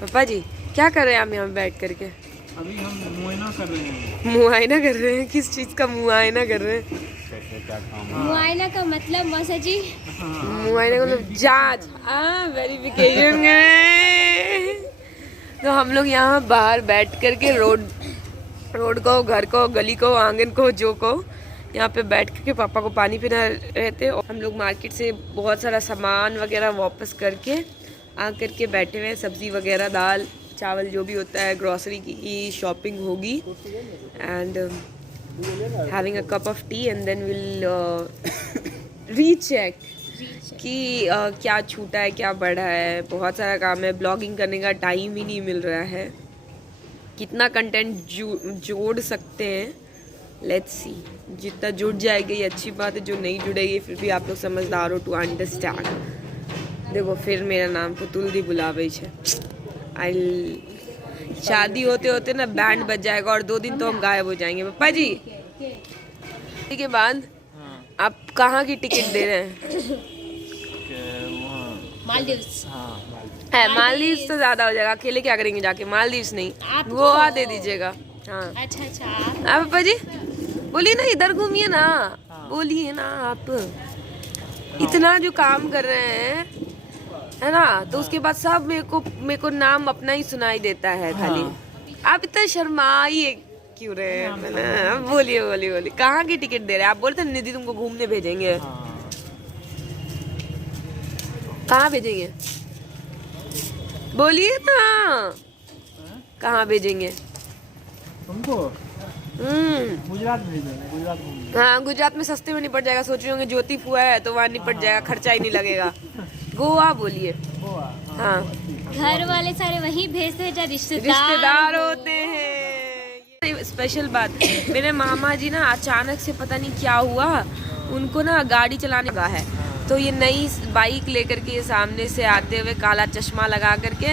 पापा जी क्या कर रहे हैं आप यहाँ बैठ करके? अभी हम मुआयना कर रहे हैं। मुआयना कर रहे हैं? किस चीज का मुआयना कर रहे हैं? मुआयना का मतलब मौसा जी, मुआयना का मतलब जांच, वेरिफिकेशन। तो हम लोग यहाँ बाहर बैठ करके रोड को, घर को, गली को, आंगन को, जो को यहाँ पे बैठ करके पापा को पानी पीना रहते। और हम लोग मार्केट से बहुत सारा सामान वगैरह वापस करके आ करके बैठे हुए हैं। सब्जी वगैरह, दाल चावल जो भी होता है, ग्रोसरी की शॉपिंग होगी। And having a cup of tea and then will recheck कि क्या छूटा है, क्या बढ़ा है। बहुत सारा काम है, ब्लॉगिंग करने का टाइम ही नहीं मिल रहा है। कितना कंटेंट जोड़ सकते हैं, लेट्स सी। जितना जुड़ जाएगी ये अच्छी बात है, जो नहीं जुड़ेगी फिर भी आप लोग समझदार हो टू अंडरस्टैंड। देखो फिर मेरा नाम पुतुल दी बुलावे छे। शादी होते होते ना बैंड बज जाएगा और 2 दिन तो हम गायब हो जाएंगे। पापा जी के बाद आप कहाँ की टिकट दे रहे हैं? मालदीव्स। है मालदीव्स तो ज्यादा हो जाएगा, अकेले क्या करेंगे जाके? मालदीव्स नहीं, गोवा दे दीजिएगा। हाँ अच्छा आप पापा जी बोलिए ना, इधर घूमिए ना, बोलिए ना आप। इतना जो काम कर रहे हैं है ना, तो उसके बाद सब मेरे को नाम अपना ही सुनाई देता है खाली। आप इतना शर्माइए क्यों रहे हैं? बोलिए बोलिए बोलिए, कहाँ की टिकट दे रहे हैं? आप बोलते निधि तुमको घूमने भेजेंगे, कहाँ भेजेंगे? बोलिए ना, कहाँ भेजेंगे तुमको? गुजरात भेजेंगे, गुजरात घूमने। हाँ गुजरात में सस्ते में निपट जाएगा। सोच रहे होंगे ज्योति फुआ है तो वहाँ निपट जाएगा, खर्चा ही नहीं लगेगा। गोवा बोलिए। हाँ घर वाले सारे वहीं भेजते हैं जहाँ रिश्तेदार होते हैं। स्पेशल बात, मेरे मामा जी ना अचानक से पता नहीं क्या हुआ, उनको ना गाड़ी चलाने का है, तो ये नई बाइक लेकर के सामने से आते हुए काला चश्मा लगा करके,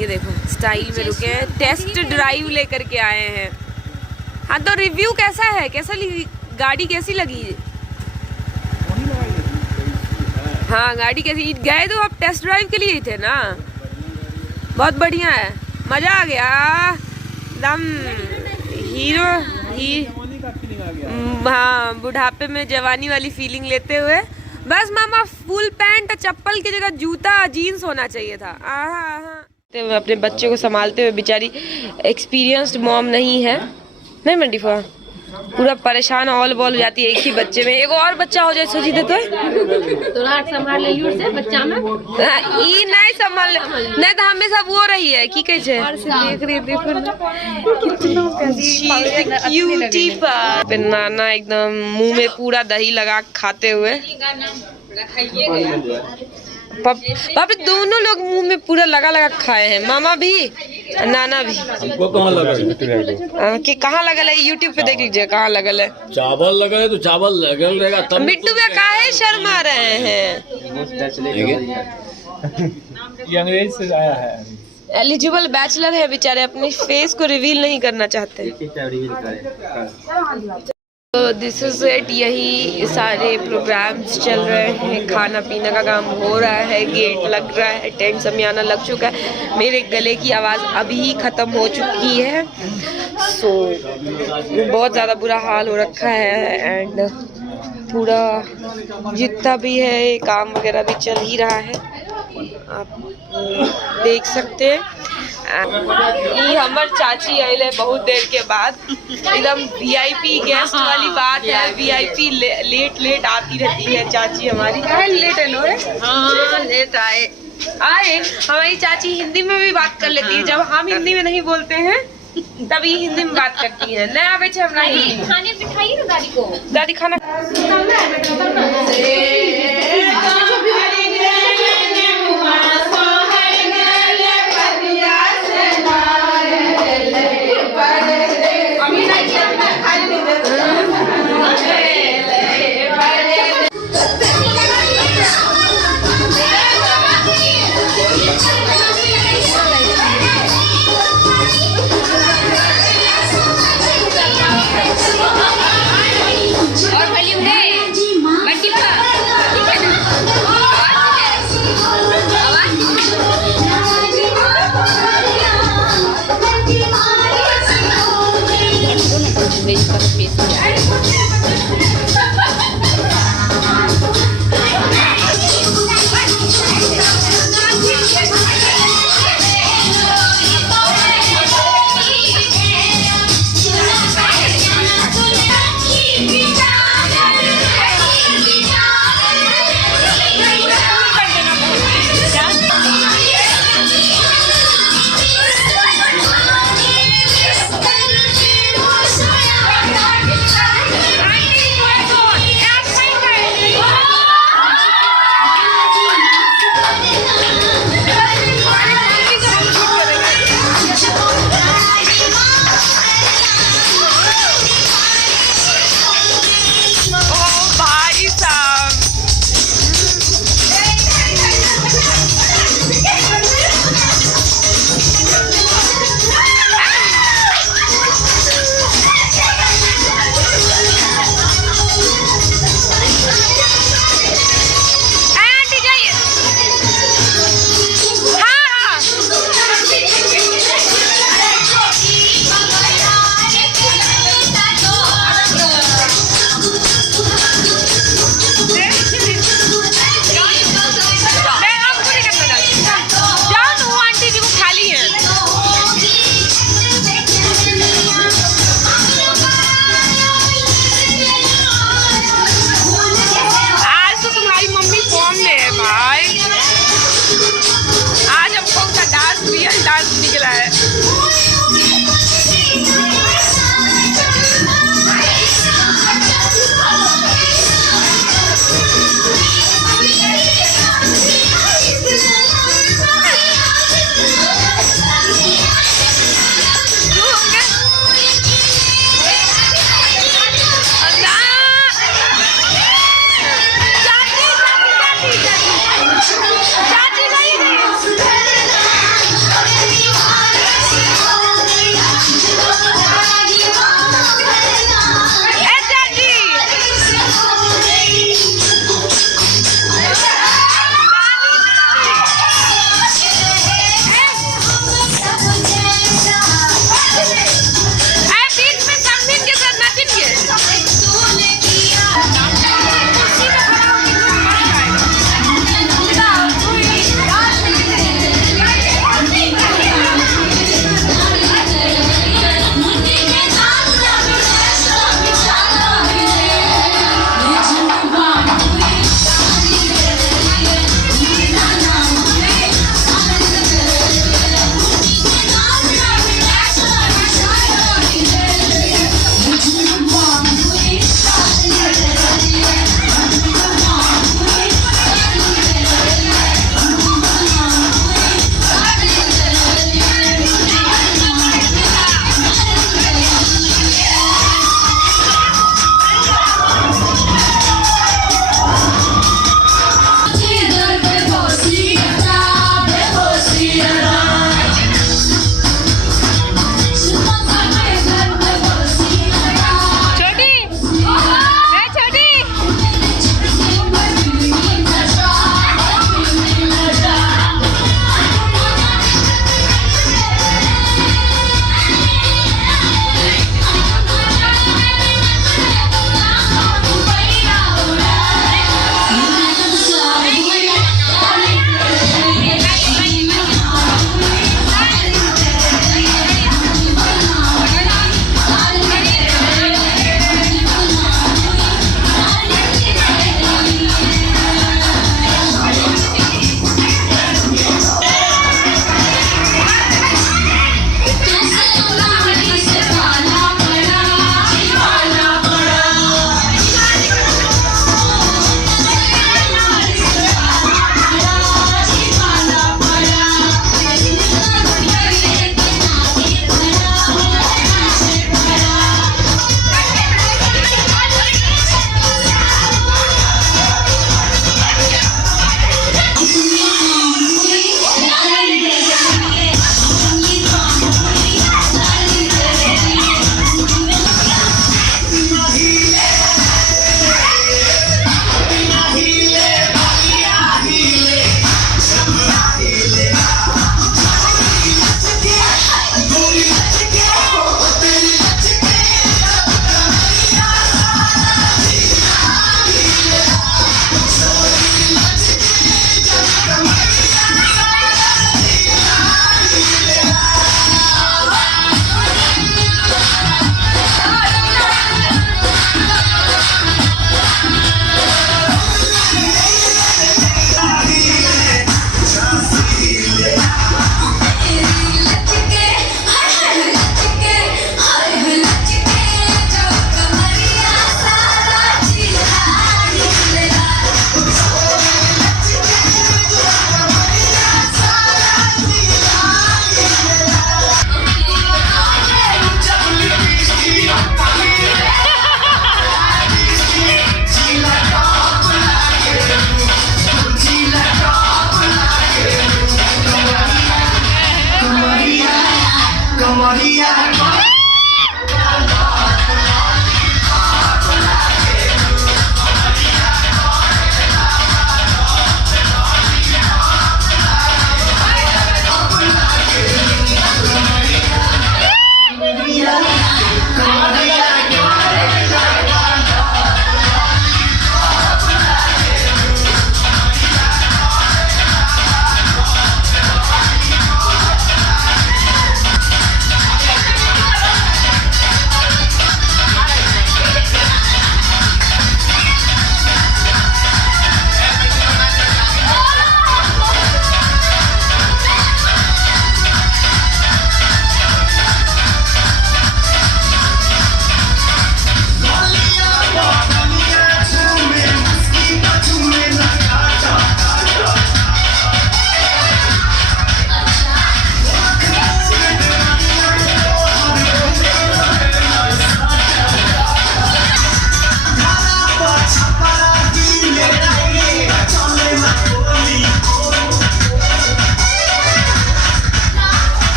ये देखो स्टाइल में रुके हैं, टेस्ट ड्राइव लेकर के आए हैं। हाँ तो रिव्यू कैसा है, कैसा गाड़ी कैसी लगी? हाँ गाड़ी कैसी? गए तो आप टेस्ट ड्राइव के लिए ही थे ना? बहुत बढ़िया है, मजा आ गया एकदम। हीरो ही हाँ, बुढ़ापे में जवानी वाली फीलिंग लेते हुए। बस मामा फुल पैंट चप्पल की जगह जूता जीन्स होना चाहिए था। अपने बच्चे को संभालते हुए बेचारी एक्सपीरियंस्ड मॉम नहीं है, नहीं मंडीफा पूरा परेशान ऑल बॉल हो जाती है एक ही बच्चे में। एक और बच्चा हो जाए सोची दे तो संभाल ले बच्चा में ई नहीं संभाल नहीं तो हमेशा वो रही है की कहे छे देख रही देखो कितना क्यूटी पर नाना एकदम मुंह में पूरा दही लगा खाते हुए। पापा दोनों लोग मुंह में पूरा लगा खाए हैं, मामा भी नाना भी। हमको कहाँ लगा कि कहाँ लगल है? यूट्यूब पे देख लीजिए कहाँ लगल है। चावल लगा है तो चावल लगल रहेगा तब। मिट्टू भैया काहे शर्मा रहे हैं? ये अंग्रेज से आया है। एलिजिबल बैचलर है बेचारे, अपने फेस को रिवील नहीं करना चाहते। तो दिस इज इट, यही सारे प्रोग्राम्स चल रहे हैं, खाना पीना का काम हो रहा है, गेट लग रहा है, टेंट समियाना लग चुका है। मेरे गले की आवाज़ अभी ही ख़त्म हो चुकी है, सो बहुत ज़्यादा बुरा हाल हो रखा है। एंड पूरा जितना भी है काम वगैरह भी चल ही रहा है, आप देख सकते हैं। ये हमार चाची आइले बहुत देर के बाद, एकदम वीआईपी गेस्ट वाली बात है। वीआईपी लेट आती रहती है चाची हमारी। लेट है लो? हाँ लेट आए। हमारी चाची हिंदी में भी बात कर लेती है, जब हम हिंदी में नहीं बोलते हैं तभी हिंदी में बात करती है। नया बेचे हम नहीं खाने बिठाइए ना दादी को। दादी खाना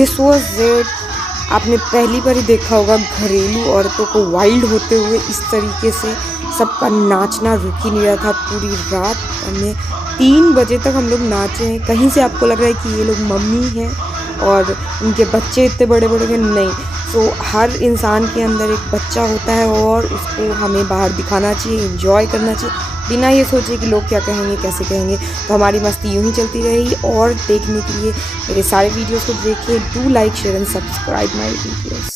दिस वॉज इट। आपने पहली बार ही देखा होगा घरेलू औरतों को वाइल्ड होते हुए इस तरीके से। सबका नाचना रुक ही नहीं रहा था पूरी रात। हमने 3 बजे तक हम लोग नाचे हैं। कहीं से आपको लग रहा है कि ये लोग मम्मी हैं और उनके बच्चे इतने बड़े बड़े हैं, नहीं। सो हर इंसान के अंदर एक बच्चा होता है और उसको हमें बाहर दिखाना चाहिए, एंजॉय करना चाहिए, बिना ये सोचे कि लोग क्या कहेंगे, कैसे कहेंगे। तो हमारी मस्ती यूं ही चलती रहेगी। और देखने के लिए मेरे सारे वीडियोस को देखिए। Do like, share and subscribe my videos.